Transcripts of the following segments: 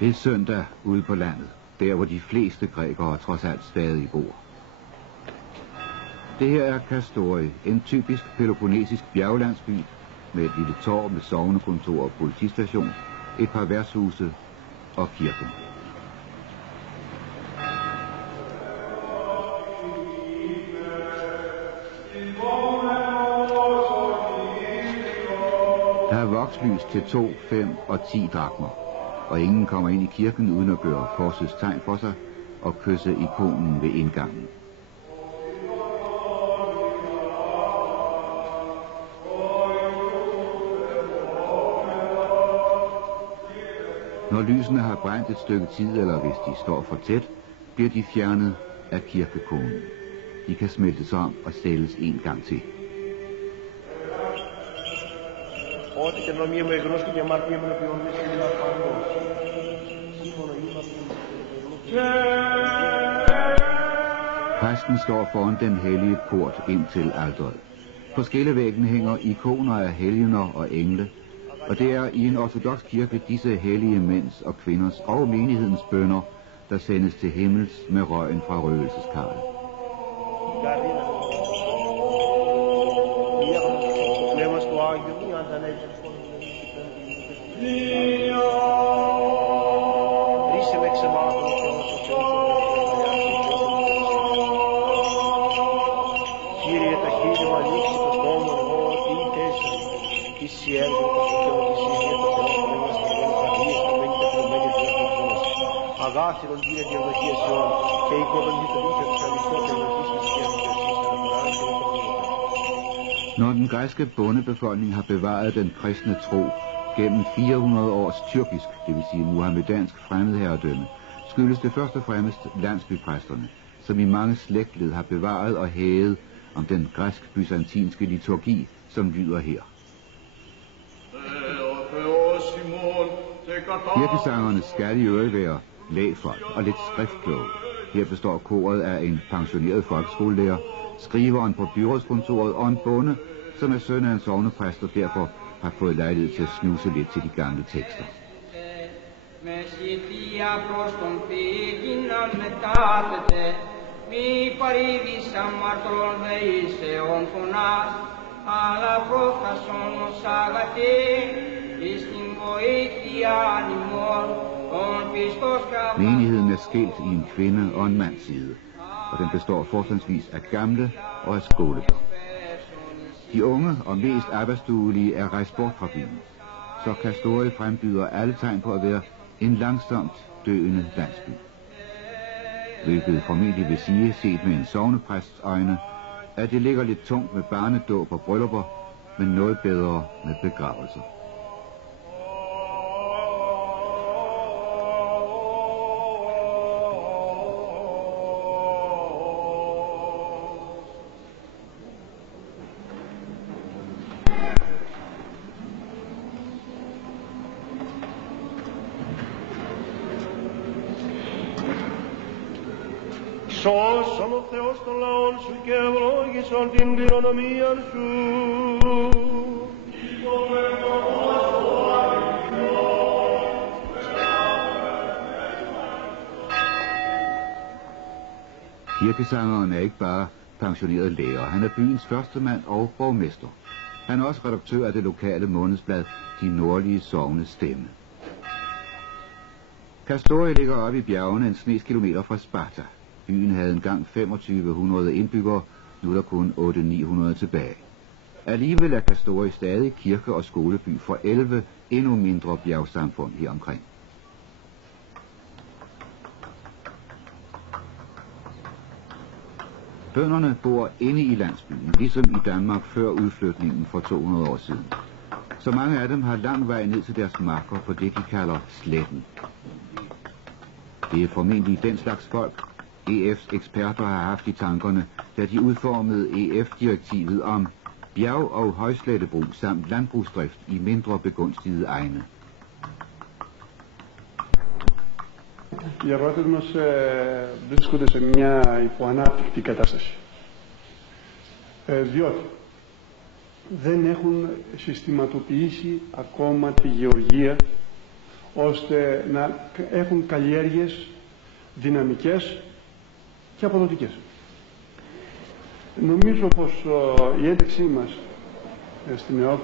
Det er søndag ude på landet, der hvor de fleste grækere trods alt stadig bor. Det her er Kastori, en typisk peloponnesisk bjerglandsby med et lille torv med sognekontor og politistation, et par værtshuse og kirken. Der er vokslys til 2, 5 og 10 drakmer, og ingen kommer ind i kirken uden at gøre korsets tegn for sig og kysse ikonen ved indgangen. Når lysene har brændt et stykke tid, eller hvis de står for tæt, bliver de fjernet af kirkekonen. De kan smeltes om og sælges en gang til. Præsten står foran den hellige port ind til alteret. På skillevæggen hænger ikoner af helgener og engle, og det er i en ortodoks kirke disse hellige mænds og kvinders og menighedens bønner, der sendes til himmels med røgen fra røgelseskarret. Når den græske bondebefolkning har bevaret den kristne tro gennem 400 års tyrkisk, det vil sige muhammedansk fremmedherredømme, skyldes det først og fremmest landsbypræsterne, som i mange slægtled har bevaret og hævet om den græsk-byzantinske liturgi, som lyder her. Kirkesangerne skal i øvrigt være lægfolk og lidt skriftkloge. Her består koret af en pensioneret folkeskolelærer, skriveren på byrådskontoret og en bonde, som er søn af en sognepræst og derfor har fået lejlighed til at snuse lidt til de gamle tekster. Menigheden er skilt i en kvinde- og en mands side, og den består fortrinsvis af gamle og af skolebørn. De unge og mest arbejdsduelige er rejst bort fra byen, så Kastori frembyder alle tegn på at være en langsomt døende landsby. Hvilket formentlig vil sige, set med en sognepræsts øjne, at det ligger lidt tungt med barnedåb og bryllupper, men noget bedre med begravelser. Σώσον ο Θεός των λαών σου και ευλόγησον την κληρονομία σου. Kirkesangeren er ikke bare pensioneret lærer. Han er byens førstemand og borgmester. Han er også redaktør af det lokale månedsblad De Nordlige Sognes Stemme. Kastori ligger oppe i bjergene en snes kilometer fra Sparta. Byen havde engang 2500 indbyggere, nu er der kun 800-900 tilbage. Alligevel er Kastori stadig kirke- og skoleby for 11 endnu mindre bjergsamfund her omkring. Bønderne bor inde i landsbyen, ligesom i Danmark før udflytningen for 200 år siden. Så mange af dem har lang vej ned til deres marker på det, de kalder sletten. Det er formentlig den slags folk, EF's eksperter har haft i tankerne, da de udformede EF-direktivet om bjerg- og højslettebrug samt landbrugsdrift i mindre begunstigede egne. Οι αγρότες μας βρίσκονται σε μια υποανάπτυκτη κατάσταση. Διότι δεν έχουν συστηματοποιήσει ακόμα τη γεωργία ώστε να έχουν καλλιέργειες δυναμικές και αποδοτικές. Νομίζω πως η ένταξή μας στην ΕΟΚ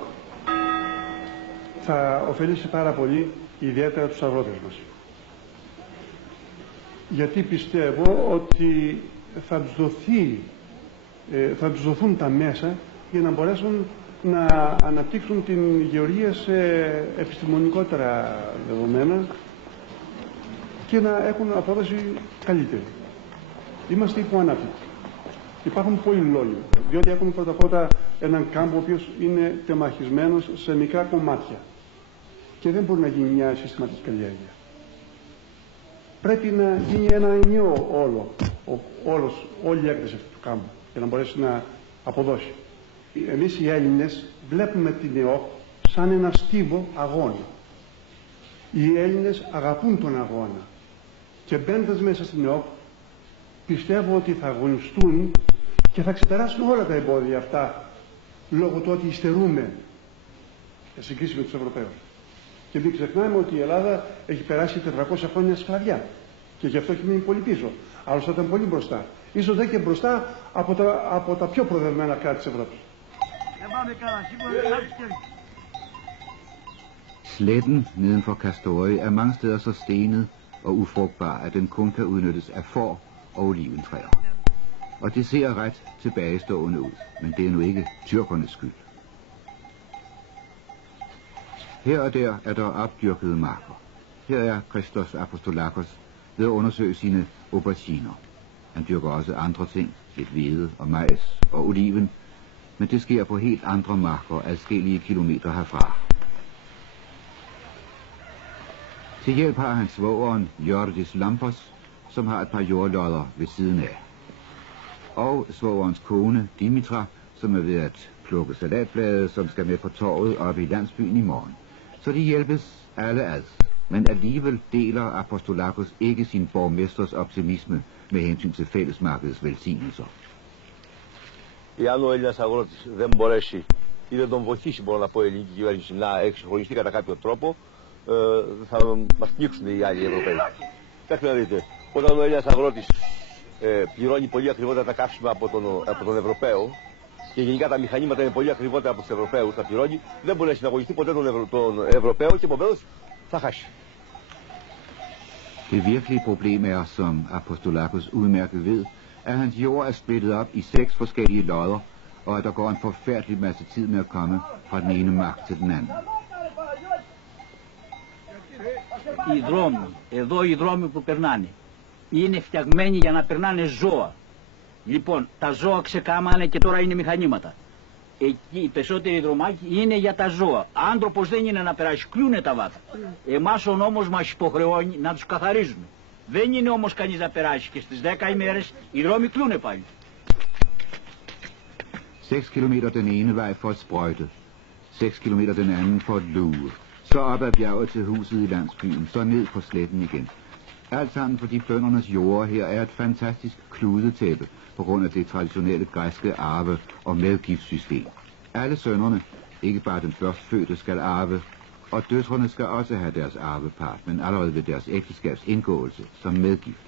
θα ωφελήσει πάρα πολύ, ιδιαίτερα τους αγρότες μας. Γιατί πιστεύω ότι θα τους δοθούν τα μέσα για να μπορέσουν να αναπτύξουν την γεωργία σε επιστημονικότερα δεδομένα και να έχουν απόδοση καλύτερη. Είμαστε υποανάπτυκτοι. Υπάρχουν πολλοί λόγοι, διότι έχουμε πρώτα-πρώτα έναν κάμπο ο οποίος είναι τεμαχισμένος σε μικρά κομμάτια και δεν μπορεί να γίνει μια συστηματική καλλιέργεια. Πρέπει να γίνει ένα ενιαίο όλη η έκταση αυτού του κάμπου για να μπορέσει να αποδώσει. Εμείς οι Έλληνες βλέπουμε την ΕΟΚ σαν ένα στίβο αγώνα. Οι Έλληνες αγαπούν τον αγώνα και μπαίνοντας μέσα στην ΕΟΚ πιστεύω ότι θα αγωνιστούν και θα ξεπεράσουν όλα τα εμπόδια αυτά λόγω του ότι υστερούμε σε συγκρίση με τους Ευρωπαίους. Και μην ξεχνάμε ότι η Ελλάδα έχει περάσει 400 χρόνια σκλαβιά και γι' αυτό έχει μείνει πολύ πίσω. Άλλωστε ήταν πολύ μπροστά. Ίσως δεν και μπροστά από τα πιο προδευμένα κράτη της Ευρώπης. Sletten neden for Kastorøy er mange steder så stenet og ufrugtbar, at den kun kan udnyttes af får og oliventræer. Og det ser ret tilbagestående ud, men det er nu ikke tyrkernes skyld. Her og der er der opdyrkede marker. Her er Christos Apostolakos ved at undersøge sine auberginer. Han dyrker også andre ting, lidt hvede og majs og oliven, men det sker på helt andre marker adskillige kilometer herfra. Til hjælp har han svogeren Jordis Lampos, som har et par jordlodder ved siden af. Og svogerens kone Dimitra, som er ved at plukke salatblade, som skal med på torvet oppe i landsbyen i morgen. Så de hjælpes alle ad. Men alligevel deler Apostolakos ikke sin borgmesters optimisme med hensyn til fællesmarkedets velsignelser. Εάν ο Έλληνας αγρότης δεν μπορέσει ή δεν τον βοηθήσει, μπορώ να πω, η ελληνική κυβέρνηση να εξυγχρονιστεί κατά κάποιο τρόπο, θα μας πνίξουν οι άλλοι Ευρωπαίοι. Κοιτάξτε να δείτε, όταν ο Έλληνας αγρότης πληρώνει πολύ ακριβότερα τα καύσιμα από τον Ευρωπαίο και γενικά τα μηχανήματα είναι πολύ ακριβότερα από τους Ευρωπαίους, τα πληρώνει, δεν μπορεί να συναγωνιστεί ποτέ τον Ευρωπαίο και επομένως θα χάσει. Det virkelige problem er, som Apostolakos udmærket ved, at hans jord er splittet op i 6 forskellige lodder, og at der går en forfærdelig masse tid med at komme fra den ene mark til den anden. Οι δρόμοι, εδώ οι δρόμοι που περνάνε, είναι φτιαγμένοι για να περνάνε ζώα. Λοιπόν, τα ζώα ξεκάμανε και τώρα είναι μηχανήματα. Εκεί οι περισσότεροι δρομάκοι είναι για τα ζώα. Άνθρωπος δεν είναι να περάσει, κλούνε τα βάθα. Εμάς ο νόμος μας υποχρεώνει να τους καθαρίζουμε. Δεν είναι όμως κανείς να περάσει και στις 10 ημέρες οι δρόμοι κλούνε πάλι. 6 kilometer den ene vej for at sprøjte, 6 kilometer den anden for at luge, så op ad bjerget til huset i landsbyen, så ned på sletten igen. Alt sammen fordi bøndernes jorder her er et fantastisk kludetæppe på grund af det traditionelle græske arve- og medgiftssystem. Alle sønnerne, ikke bare den førstfødte, skal arve, og døtrene skal også have deres arvepart, men allerede ved deres ægteskabs indgåelse som medgift.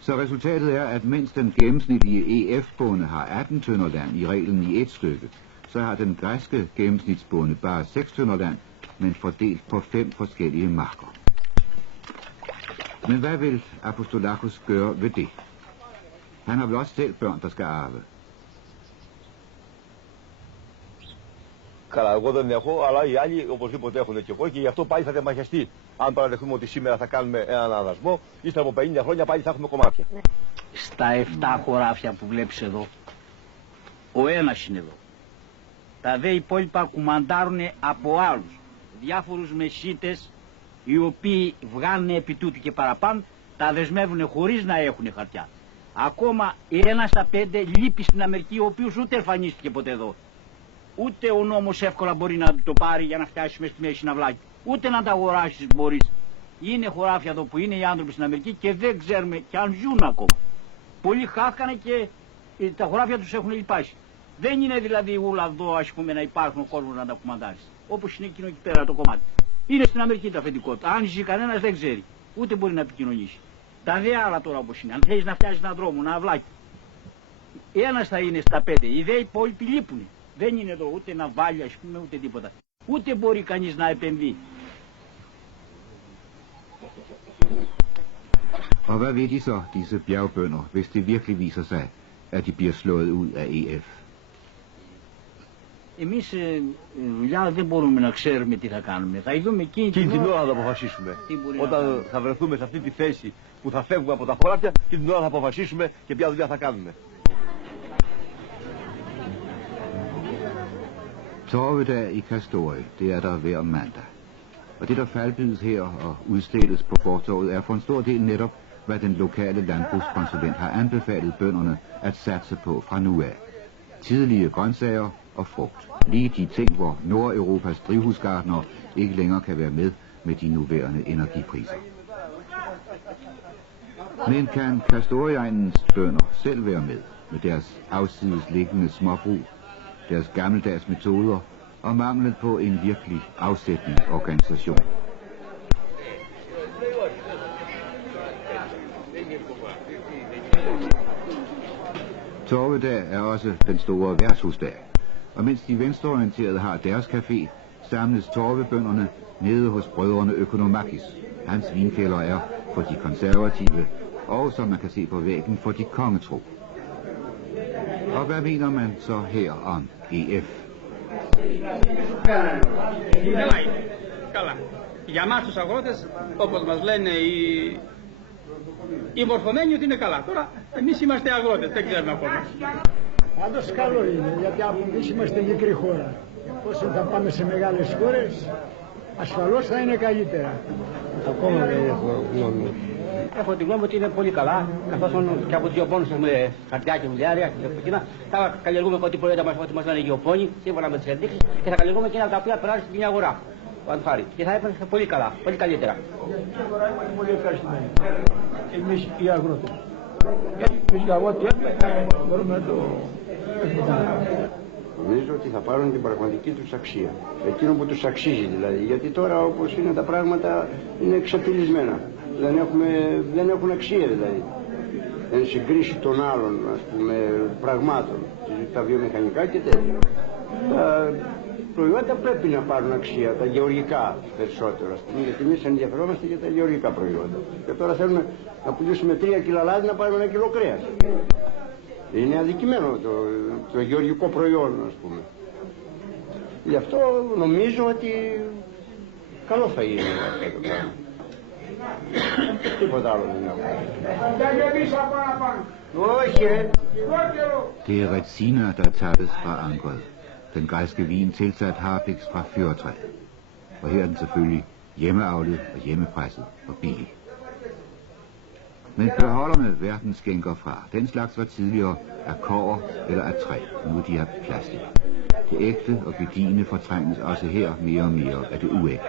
Så resultatet er, at mens den gennemsnitlige EF-bonde har 18 tønder land i reglen i et stykke, så har den græske gennemsnitsbonde bare 6 tønder land, men fordelt på 5 forskellige marker. Men hvad vil Apostolakos gøre ved det? Han har vel også selv børn, der skal arve. Καλά, εγώ δεν έχω, αλλά οι άλλοι οπωσδήποτε έχουν και εγώ και γι' αυτό πάλι θα τεμαχιαστεί. Αν παραδεχθούμε ότι σήμερα θα κάνουμε έναν αναδασμό, ύστερα από 50 χρόνια πάλι θα έχουμε κομμάτια. Στα 7 χωράφια που βλέπεις εδώ, ο ένας είναι εδώ. Τα δε υπόλοιπα κουμαντάρουν από άλλους, διάφορους μεσίτες, οι οποίοι βγάλουν επί τούτου και παραπάνω, τα δεσμεύουν χωρίς να έχουν χαρτιά. Ακόμα ένας στα 5 λείπει στην Αμερική, ο οποίος ούτε εμφανίστηκε ποτέ εδώ. Ούτε ο νόμος εύκολα μπορεί να το πάρει για να φτάσει μες στη μέση ναυλάκι. Ούτε να τα αγοράσεις μπορείς. Είναι χωράφια εδώ που είναι οι άνθρωποι στην Αμερική και δεν ξέρουμε κι αν ζουν ακόμα. Πολλοί χάθηκαν και τα χωράφια τους έχουν λιπάσει. Δεν είναι δηλαδή ούλα εδώ, ας πούμε, να υπάρχουν ο κόσμος να τα κουμαντάρεις. Όπως είναι εκείνο εκεί πέρα το κομμάτι. Είναι στην Αμερική τα αφεντικότητα. Αν ζει κανένας δεν ξέρει. Ούτε μπορεί να επικοινωνήσει. Τα δε άλλα τώρα όπως είναι. Αν θέλεις να φτιάσεις έναν δρόμο, ένα αυλάκι. Ένας θα είναι στα 5. Οι δε υπόλοιποι λείπουν. Δεν είναι εδώ ούτε ναυάλια, ας πούμε, ούτε τίποτα. Ούτε μπορεί κανείς να επενδύει. Og hvad ved de så, disse bjergbønder, hvis det virkelig viser sig, at de bliver slået ud af EF? Εμείς δουλειά δεν μπορούμε να ξέρουμε τι θα κάνουμε. Θα ειδούμε εκείνη την ώρα θα αποφασίσουμε. Όταν θα βρεθούμε σε αυτή τη θέση που θα φεύγουμε από τα χωράφια, την ώρα θα αποφασίσουμε και ποια δουλειά θα κάνουμε. Torvedag i Kastorie, det er der hver mandag. Og det, der faldbydes her og udstilles på fortorvet, er for en stor del netop, hvad den lokale landbrugskonsulent har anbefalet bønderne at satse på fra nu af. Tidlige grøntsager og frugt. Lige de ting, hvor Nordeuropas drivhusgartnere ikke længere kan være med de nuværende energipriser. Men kan Kastorieegnens bønder selv være med deres afsides liggende småbrug, deres gammeldags metoder og manglet på en virkelig afsætningsorganisation? Torvedag er også den store værtshusdag, og mens de venstreorienterede har deres café, samles torvebønderne nede hos brødrene Økonomakis. Hans vinkælder er for de konservative, og som man kan se på væggen for de kongetro. Og hvad mener man så her om EF? Καλά. Για μας τους αγρότες, όπως μας λένε οι μορφωμένοι ότι είναι καλά. Τώρα εμείς είμαστε αγρότες, δεν ξέρουμε ακόμα. Πάντως καλό είναι, γιατί εμείς είμαστε μικρή χώρα. Όσο θα πάμε σε μεγάλες χώρες, ασφαλώς θα είναι καλύτερα. Ακόμα δεν έχω γνώμη. Έχω τη γνώμη ότι είναι πολύ καλά, καθώς και από τους γεωπόνους έχουμε χαρτιά και μιλιάρια και από εκείνα. Θα καλλιεργούμε ό,τι προϊόντα μας, ό,τι μας λένε οι γεωπόνοι, σύμφωνα με τις ενδείξεις, και θα καλλιεργούμε εκείνα τα οποία περάσουν στην κοινή αγορά. Και θα έπαιρνε πολύ καλά, πολύ καλύτερα. Είμαστε πολύ ευχαριστημένοι. Εμείς οι αγρότες. Εμείς οι αγρότες μπορούμε να το έχουμε. Νομίζω ότι θα πάρουν την πραγματική τους αξία. Εκείνο που τους αξίζει δηλαδή. Γιατί τώρα όπως είναι τα πράγματα είναι εξαπειλισμένα. Δεν έχουν αξία δηλαδή. Εν συγκρίση των άλλων ας πούμε πραγμάτων. Τα βιομηχανικά και τέτοια. Τα προϊόντα πρέπει να πάρουν αξία. Τα γεωργικά περισσότερο ας πούμε. Γιατί εμείς ενδιαφερόμαστε για τα γεωργικά προϊόντα. Και τώρα θέλουμε να πουλήσουμε 3 κιλά λάδι να πάρουμε 1 κιλό κρέας. Είναι αδικημένο το γεωργικό προϊόν, ας πούμε. Γι' αυτό νομίζω ότι καλό θα είναι αυτό το πράγμα. Τίποτα άλλο δεν έχω. Όχι, Det er Retsina, der tappes fra ankeret. Den græske vin tilsat harpiks fra fyrretræet. Og her er den selvfølgelig hjemmeavlet og hjemmepresset og billig. Men beholderne verden skænker fra, den slags var tidligere af kobber eller af træ, nu de er plastik. Det ægte og gedigne fortrænges også her mere og mere af det uægte.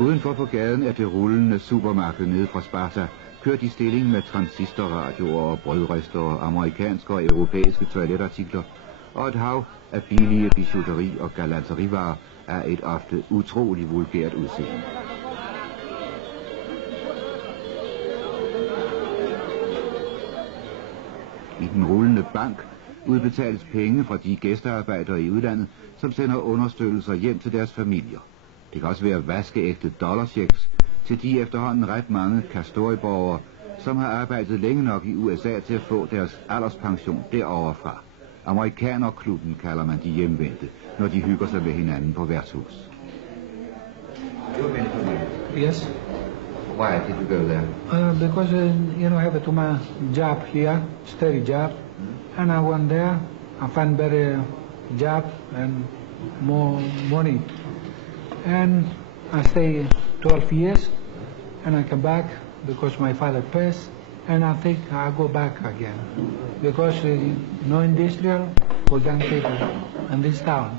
Udenfor på gaden er det rullende supermarked nede fra Sparta kørt i stilling med transistorradioer og brødrister og amerikanske og europæiske toiletartikler, og et hav af billige bijouteri og galanterivarer af et ofte utrolig vulgært udseende. I den rullende bank udbetales penge fra de gæstearbejdere i udlandet, som sender understøttelser hjem til deres familier. Det kan også være vaskeægte dollarchecks til de efterhånden ret mange Kastorieborgere, som har arbejdet længe nok i USA til at få deres alderspension derovre fra. Amerikanerklubben kalder man de hjemvendte, når de hygger sig med hinanden på værtshus. Yes. Why did you go there? Because I have a my job here, steady job, and I went there. I found better job and more money, and I stay 12 years, and I come back because my father passed, and I think I go back again because no industrial for young people in this town.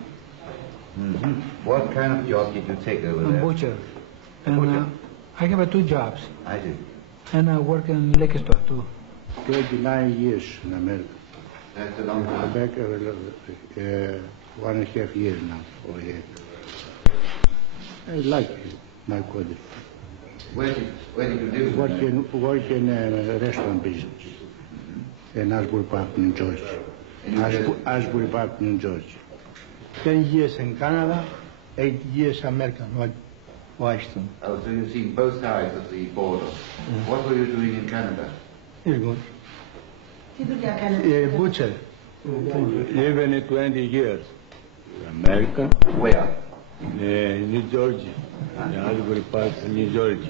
Mm-hmm. What kind of job did you take over there? Butcher. And I have 2 jobs. I do. And I work in liquor store too. 29 years in America. That's a long time. Back 1.5 years now over here. I like my country. Where did you live? Work in restaurant business in Asbury Park, New Jersey. Asbury Park, New Jersey. 10 years in Canada, 8 years America, Washington. Oh, so you've seen both sides of the border. What were you doing in Canada? It's good. Butcher. Living 20 years. America, Where? New Jersey, Asbury Park, New Jersey.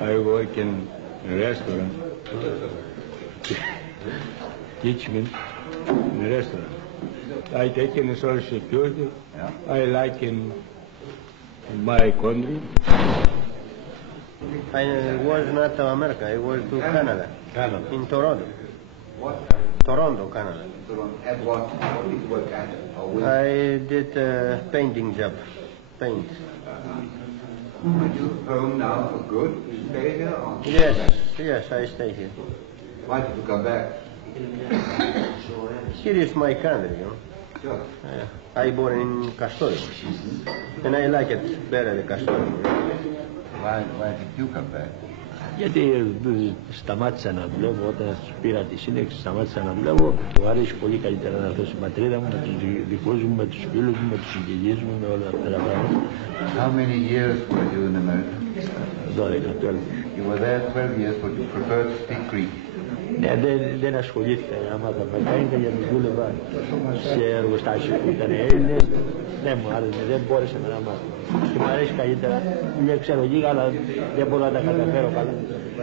I work in a restaurant, kitchen, in a restaurant. I take in Social Security. Yeah. I like in my country. I was not America, I was to Canada. Canada. In Toronto. What? Toronto, Canada. At what did you work at? Or with? I did a painting job. Paint. Are you home now for good? You stay here or? Yes, I stay here. Why did you come back? Here is my country, you know. Sure. I born in Castoria. And I like it better than Castoria. Why did you come back? Γιατί σταμάτησα να δουλεύω όταν πήρα τη σύνταξη, σταμάτησα να δουλεύω. Μου αρέσει πολύ καλύτερα να έρθω στην πατρίδα μου, με τους δικούς μου, με τους φίλους μου, με τους συγγενείς μου, με όλα αυτά τα πράγματα. How many years were you in America? 12. You were there 12 years, but you preferred to speak Greek. Ναι, δεν ασχολήθηκα να μάθω Αμερικάνικα γιατί δούλευα σε εργοστάσιο που ήταν Έλληνες. Δεν μου άρεσε, δεν μπόρεσα να μάθω. Και μου αρέσει καλύτερα. Δεν ξέρω λίγα, αλλά δεν μπορώ να τα καταφέρω καλά.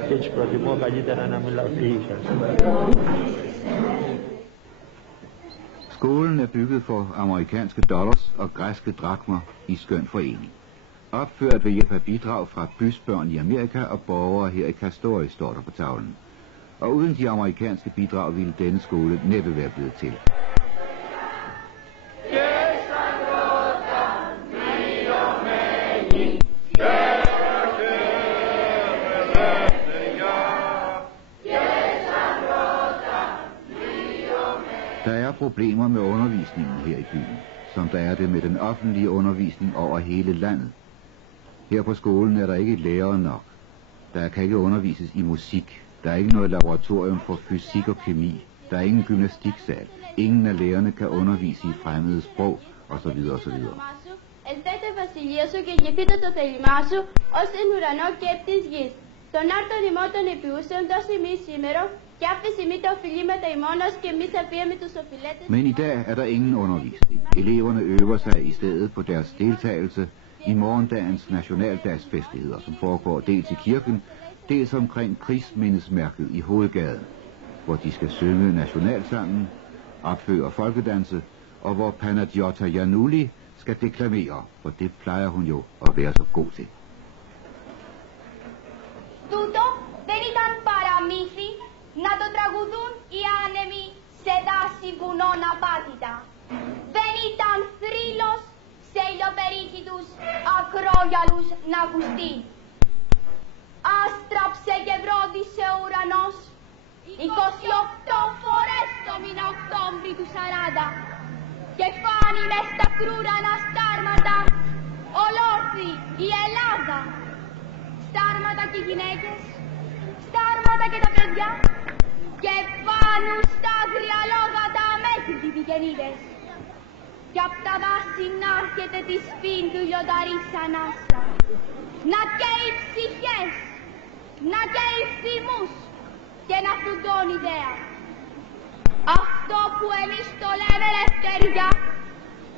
Και έτσι προτιμώ καλύτερα να μιλάω φύγησα. Skolen er bygget for amerikanske dollars og græske drakmer i skøn forening. Opført ved hjælp af bidrag fra bysbørn i Amerika og borgere her i Castoria, står der på tavlen. Og uden de amerikanske bidrag ville denne skole næppe være blevet til. Der er problemer med undervisningen her i byen, som der er det med den offentlige undervisning over hele landet. Her på skolen er der ikke lærere nok. Der kan ikke undervises i musik. Der er ikke noget laboratorium for fysik og kemi. Der er ingen gymnastiksal. Ingen af lærerne kan undervise i fremmede sprog, osv. osv. Ελθέτε βασιλεία σου και γευτείτε το θέλημά σου ως εν ουρανό και επ' της γης. Τον άρτον ημών των επιούσεων δώσει εμείς σήμερα και άφηση μη τα οφειλήματα ημώνας και εμείς αφίαμε τους οφειλέτες. Men i dag er der ingen undervisning. Eleverne øver sig i stedet på deres deltagelse i morgendagens nationaldagsfestligheder, som foregår dels i kirken, dels omkring krigsmindesmærket i hovedgaden, hvor de skal synge nationalsangen, opføre folkedanse, og hvor Panagiota Giannulli skal deklamere, for det plejer hun jo at være så god til. Τούτο δεν ήταν παραμύθι να το τραγουδούν οι άνεμοι σε δάση βουνών απάτητα. Δεν ήταν θρύλος σε ηλιοπερίχητους ακρόγιαλους να ακουστεί. Άστραψε και βρόντισε ο ουρανός 28 φορές το μήνα Οκτώβρη του 40 και φάνη μες στα κρούρανα στάρματα ολόρθη η Ελλάδα. Στάρματα και οι γυναίκες, στάρματα και τα παιδιά και πάνω στα άγρια λόγατα αμέτρητοι πηγενίδες. Κι απ' τα δάση να έρχεται τη σφίντου λιονταρής ανάσα. Να καίει ψυχές, να καίει θυμούς και να φουντώνει ιδέα. Αυτό που εμείς το λέμε ελευθερία,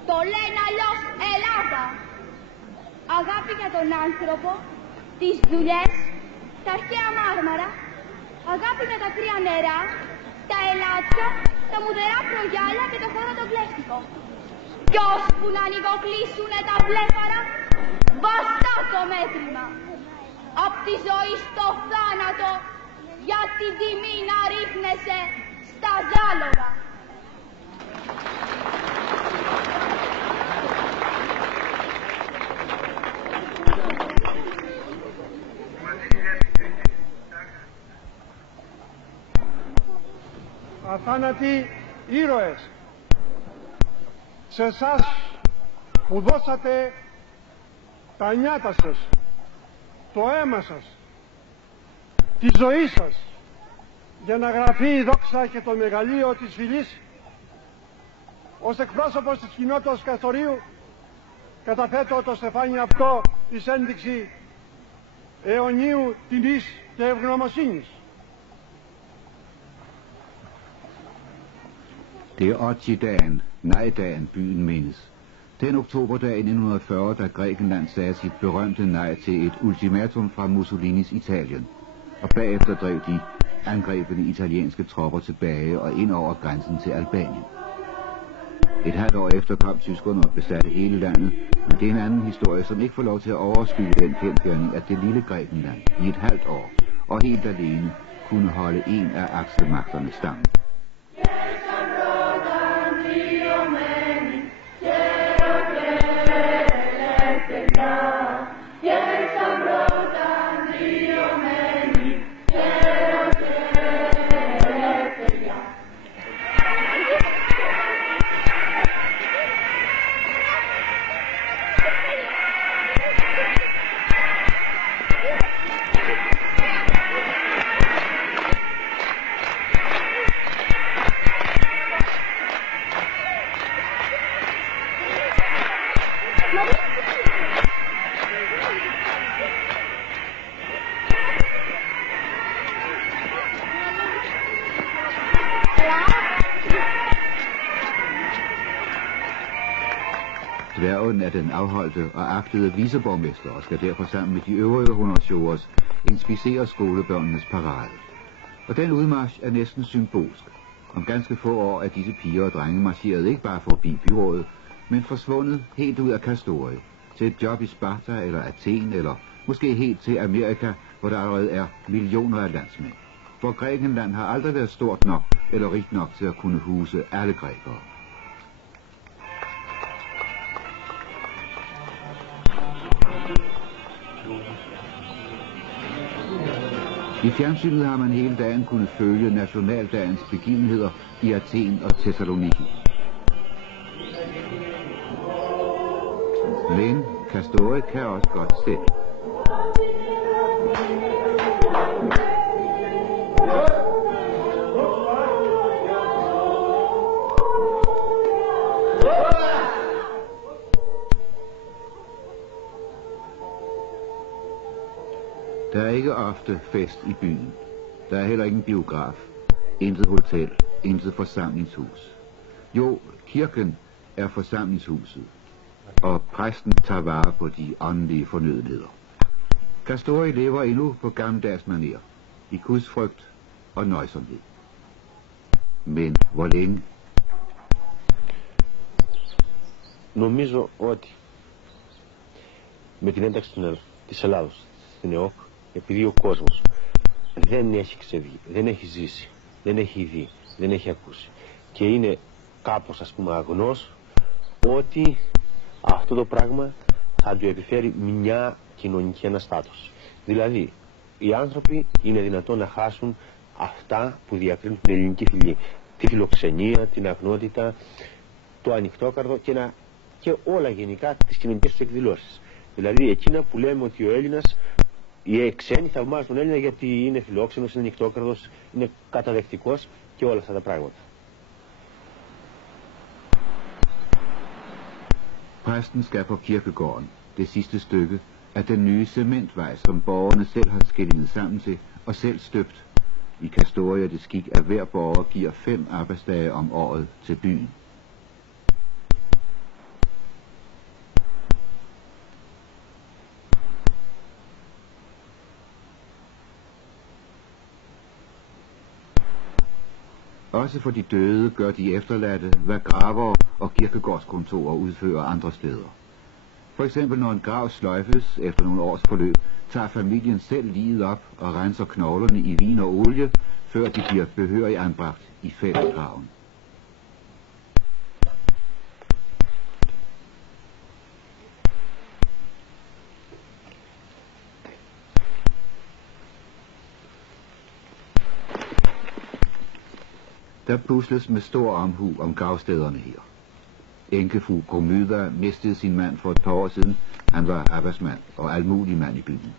το λένε αλλιώς Ελλάδα. Αγάπη για τον άνθρωπο, τις δουλειές, τα αρχαία μάρμαρα, αγάπη για τα κρύα νερά, τα ελάτια, τα μουδερά προγιάλια και το χώρο το κλέφτικο. Κι ώσπου να ανοιγοκλείσουνε τα βλέφαρα, βαστά το μέτρημα. Απ' τη ζωή στο θάνατο, για την τιμή να ρίχνεσαι στα ζάλογα. θάνατοι ήρωες. Σε εσάς που δώσατε τα νιάτα σας, το αίμα σας, τη ζωή σας, για να γραφεί η δόξα και το μεγαλείο της φυλής, ως εκπρόσωπος της κοινότητας Καστορίου καταθέτω το στεφάνι αυτό της ένδειξη αιωνίου τιμής και ευγνωμοσύνης. Det er Otti-dagen, nej-dagen, byen mindes. Den oktoberdag i 1940, da Grækenland sagde sit berømte nej til et ultimatum fra Mussolinis Italien, og bagefter drev de angrebende italienske tropper tilbage og ind over grænsen til Albanien. Et halvt år efter kom tyskerne og besatte hele landet, men det er en anden historie, som ikke får lov til at overskygge den kendsgerning, at det lille Grækenland i et halvt år og helt alene kunne holde en af aksemagterne stangen. Dværgen er den afholdte og agtede viceborgmester og skal derfor sammen med de øvrige honoratiores inspicere skolebørnenes parade. Og den udmarch er næsten symbolsk. Om ganske få år er disse piger og drenge marcheret ikke bare forbi byrådet, men forsvundet helt ud af Kastorie, til et job i Sparta eller Athen, eller måske helt til Amerika, hvor der allerede er millioner af landsmænd. For Grækenland har aldrig været stort nok eller rigt nok til at kunne huse alle grækere. I fjernsynet har man hele dagen kunnet følge nationaldagens begivenheder i Athen og Thessaloniki. Men Kastorie kan også godt selv. Der er ikke ofte fest i byen. Der er heller ingen biograf, intet hotel, intet forsamlingshus. Jo, kirken er forsamlingshuset, og præsten tager vare på de åndelige fornødenheder. Kastorie lever endnu på gammeldags manér, i gudsfrygt og nøjsomhed. Men hvor længe? Νομίζω ότι με την ένταξη της Ελλάδος στην ΕΟΚ, επειδή ο κόσμος δεν έχει ξεβγεί, δεν έχει ζήσει, δεν έχει δει, δεν έχει ακούσει και είναι κάπως ας πούμε αγνός, ότι αυτό το πράγμα θα του επιφέρει μια κοινωνική αναστάτωση. Δηλαδή οι άνθρωποι είναι δυνατόν να χάσουν αυτά που διακρίνουν την ελληνική φυλή, τη φιλοξενία, την αγνότητα, το ανοιχτόκαρδο και όλα γενικά τις κοινωνικές τους εκδηλώσεις. Δηλαδή εκείνα που λέμε ότι ο Έλληνας, οι ξένοι θαυμάζουν τον Έλληνα γιατί είναι φιλόξενος, είναι ανοιχτόκαρδος, είναι καταδεκτικός και όλα αυτά τα πράγματα. Præsten skal på kirkegården, det sidste stykke af den nye cementvej, som borgerne selv har skillet sammen til og selv støbt. I Kastorie er det skik, at hver borger giver 5 arbejdsdage om året til byen. Også for de døde gør de efterladte, hvad graver og kirkegårdskontorer udfører andre steder. For eksempel når en grav sløjfes efter nogle års forløb, tager familien selv liget op og renser knoglerne i vin og olie, før de bliver behørigt anbragt i fællesgraven. Der pusles med stor omhu om gravstederne her. Enkefru Komyda mistede sin mand for et par år siden. Han var arbejdsmand og almulig mand i byen.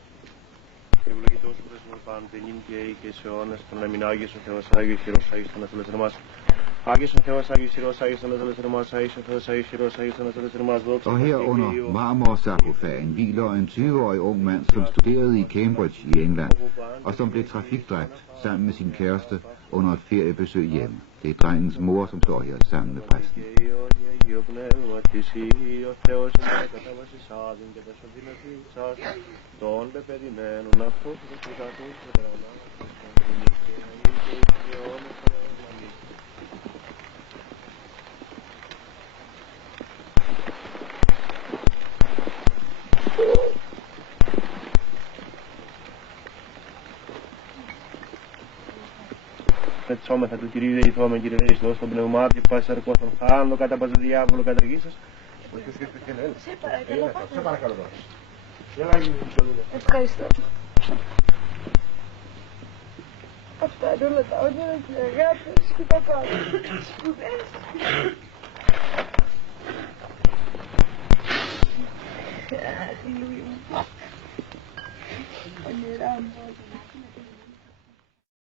Og her under marmorsarkofagen hviler en 20-årig ung mand, som studerede i Cambridge i England, og som blev trafikdræbt sammen med sin kæreste under et feriebesøg hjemme. Det er drengens mor, som står her sammen med præsten. Με σώματα του Κυρίου δεηθώμεν, Κύριε Χριστός, στον πνευμάτι που ασαρκώ στον χάνο, κατά πας διάβολο καταργήσας. Σε παρακαλώ. Ευχαριστώ. Αυτά είναι όλα τα όνειρα και αγάπες και τα πάντα. Σπουδές.